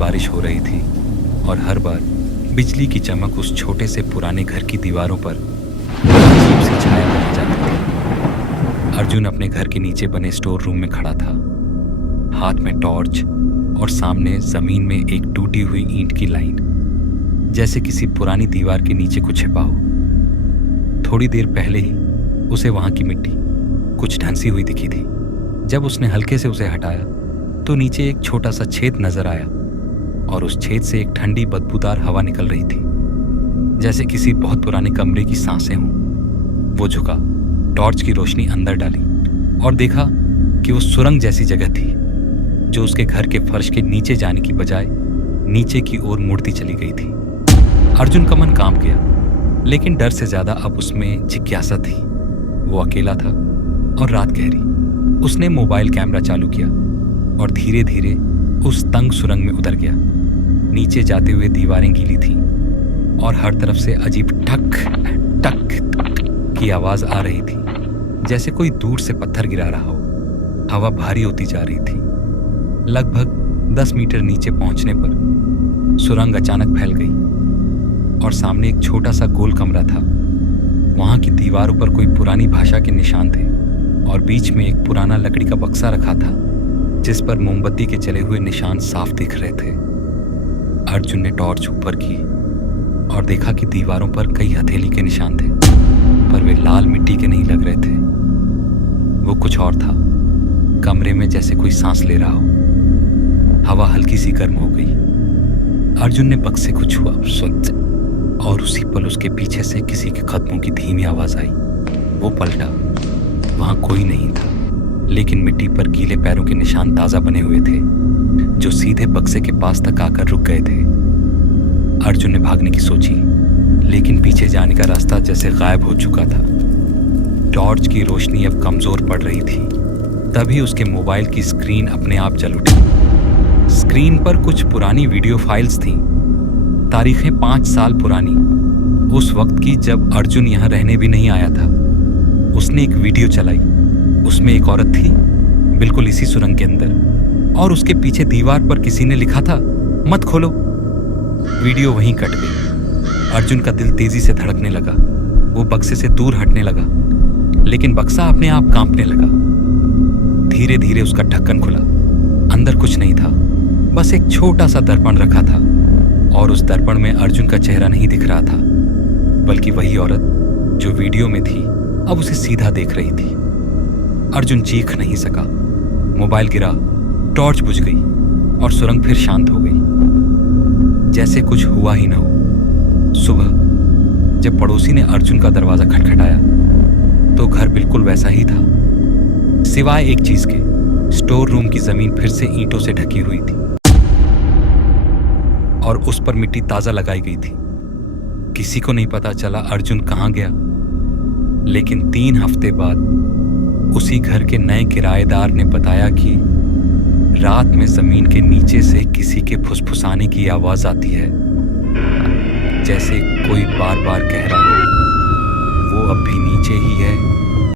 बारिश हो रही थी और हर बार बिजली की चमक उस छोटे से पुराने घर की दीवारों पर अजीब सी छाया बन जाती थी। अर्जुन अपने घर के नीचे बने स्टोर रूम में खड़ा था, हाथ में टॉर्च और सामने जमीन में एक टूटी हुई ईंट की लाइन, जैसे किसी पुरानी दीवार के नीचे कुछ छिपा हो। थोड़ी देर पहले ही उसे वहां की मिट्टी कुछ ढंसी हुई दिखी थी। जब उसने हल्के से उसे हटाया तो नीचे एक छोटा सा छेद नजर आया और उस छेद से एक ठंडी बदबूदार हवा निकल रही थी, जैसे किसी बहुत पुराने कमरे की सांसें हों। वो झुका, टॉर्च की रोशनी अंदर डाली और देखा कि वो सुरंग जैसी जगह थी जो उसके घर के फर्श के नीचे जाने की बजाय नीचे की ओर मुड़ती चली गई थी। अर्जुन का मन कांप गया, लेकिन डर से ज्यादा अब उसमें जिज्ञासा थी। वो अकेला था और रात गहरी। उसने मोबाइल कैमरा चालू किया और धीरे धीरे उस तंग सुरंग में उतर गया। नीचे जाते हुए दीवारें गीली थीं और हर तरफ से अजीब ठक ठक की आवाज आ रही थी, जैसे कोई दूर से पत्थर गिरा रहा हो। हवा भारी होती जा रही थी। लगभग 10 मीटर नीचे पहुंचने पर सुरंग अचानक फैल गई और सामने एक छोटा सा गोल कमरा था। वहां की दीवारों पर कोई पुरानी भाषा के निशान थे और बीच में एक पुराना लकड़ी का बक्सा रखा था जिस पर मोमबत्ती के जले हुए निशान साफ दिख रहे थे। अर्जुन ने टॉर्च ऊपर की और देखा कि दीवारों पर कई हथेली के निशान थे, पर वे लाल मिट्टी के नहीं लग रहे थे। वो कुछ और था। कमरे में जैसे कोई सांस ले रहा हो। हवा हल्की सी गर्म हो गई। अर्जुन ने बक्से को छुआ और उसी पल उसके पीछे से किसी के कदमों की धीमी आवाज आई। वो पलटा, वहां कोई नहीं था, लेकिन मिट्टी पर गीले पैरों के निशान ताजा बने हुए थे जो सीधे बक्से के पास तक आकर रुक गए थे। अर्जुन ने भागने की सोची, लेकिन पीछे जाने का रास्ता जैसे गायब हो चुका था। टॉर्च की रोशनी अब कमजोर पड़ रही थी। तभी उसके मोबाइल की स्क्रीन अपने आप जल उठी। स्क्रीन पर कुछ पुरानी वीडियो फाइल्स थीं, तारीखें 5 साल पुरानी, उस वक्त की जब अर्जुन यहाँ रहने भी नहीं आया था। उसने एक वीडियो चलाई। उसमें एक औरत थी, बिल्कुल इसी सुरंग के अंदर, और उसके पीछे दीवार पर किसी ने लिखा था, मत खोलो। वीडियो वहीं कट गई। अर्जुन का दिल तेजी से धड़कने लगा। वो बक्से से दूर हटने लगा, लेकिन बक्सा अपने आप कांपने लगा। धीरे धीरे उसका ढक्कन खुला। अंदर कुछ नहीं था, बस एक छोटा सा दर्पण रखा था और उस दर्पण में अर्जुन का चेहरा नहीं दिख रहा था, बल्कि वही औरत जो वीडियो में थी अब उसे सीधा देख रही थी। अर्जुन चीख नहीं सका। मोबाइल गिरा, टॉर्च बुझ गई और सुरंग फिर शांत हो गई, जैसे कुछ हुआ ही न हो। सुबह जब पड़ोसी ने अर्जुन का दरवाजा खटखटाया तो घर बिल्कुल वैसा ही था, सिवाय एक चीज के, स्टोर रूम की जमीन फिर से ईंटों से ढकी हुई थी और उस पर मिट्टी ताजा लगाई गई थी। किसी को नहीं पता चला अर्जुन कहाँ गया, लेकिन 3 हफ्ते बाद उसी घर के नए किराएदार ने बताया कि रात में जमीन के नीचे से किसी के फुसफुसाने की आवाज आती है, जैसे कोई बार बार कह रहा हो, वो अब भी नीचे ही है,